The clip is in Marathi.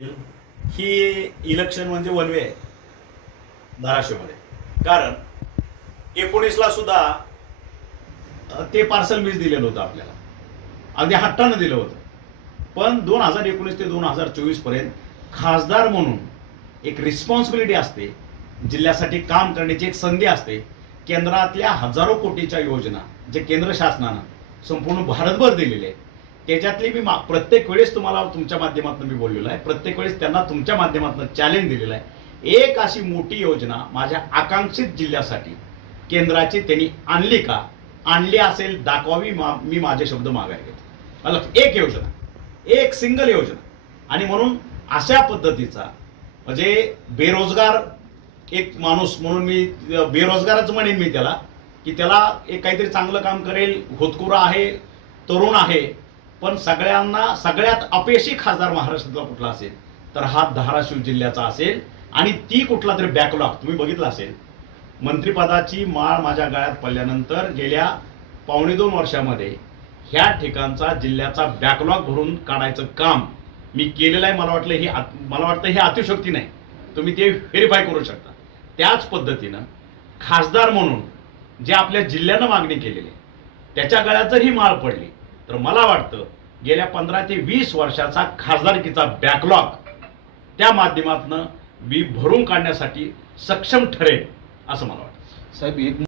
ही इलेक्शन म्हणजे वनवे आहे. धाराशिवमध्ये. कारण एकोणीसला सुद्धा ते पार्सल मीच दिलेलं होतं आपल्याला. अगदी हट्टानं दिलं होतं. पण दोन हजार एकोणीस ते दोन हजार चोवीसपर्यंत खासदार म्हणून एक रिस्पॉन्सिबिलिटी असते. जिल्ह्यासाठी काम करण्याची एक संधी असते. केंद्रातल्या हजारो कोटीच्या योजना जे केंद्र शासनानं संपूर्ण भारतभर दिलेले आहे त्याच्यातली मी मा- प्रत्येक वेळेस तुम्हाला तुमच्या माध्यमातून मी बोललेलो आहे. प्रत्येक वेळेस त्यांना तुमच्या माध्यमातून चॅलेंज दिलेलं आहे. एक अशी मोठी योजना माझ्या आकांक्षित जिल्ह्यासाठी केंद्राची त्यांनी आणली का? आणली असेल दाखवावी मा- मी माझे शब्द मागायला घेतो. मला एक योजना एक सिंगल योजना. आणि म्हणून अशा पद्धतीचा म्हणजे बेरोजगार एक माणूस म्हणून मी बेरोजगारच म्हणेन मी त्याला की त्याला एक काहीतरी चांगलं काम करेल होतकुरा आहे तरुण आहे पण सगळ्यांना सगळ्यात अपयशी खासदार महाराष्ट्रातला कुठला असेल? तर हा धाराशिव जिल्ह्याचा असेल. आणि ती कुठला तरी बॅकलॉग तुम्ही बघितला असेल. मंत्रिपदाची माळ माझ्या गळ्यात पडल्यानंतर गेल्या पावणे दोन वर्षामध्ये ह्या ठिकाणचा जिल्ह्याचा बॅकलॉग भरून काढायचं काम मी केलेलं आहे. मला वाटलं ही मला वाटतं हे अतिशक्ती नाही. तुम्ही ते व्हेरीफाय करू शकता. त्याच पद्धतीनं खासदार म्हणून जे आपल्या जिल्ह्यानं मागणी केलेली आहे त्याच्या गळ्यात जर ही माळ पडली तर मला वाटतं गेल्या पंधरा ते वीस वर्षाचा खासदारकीचा बॅकलॉग त्या माध्यमातनं मी भरून काढण्यासाठी सक्षम ठरेल असं मला वाटतं. साहेब एक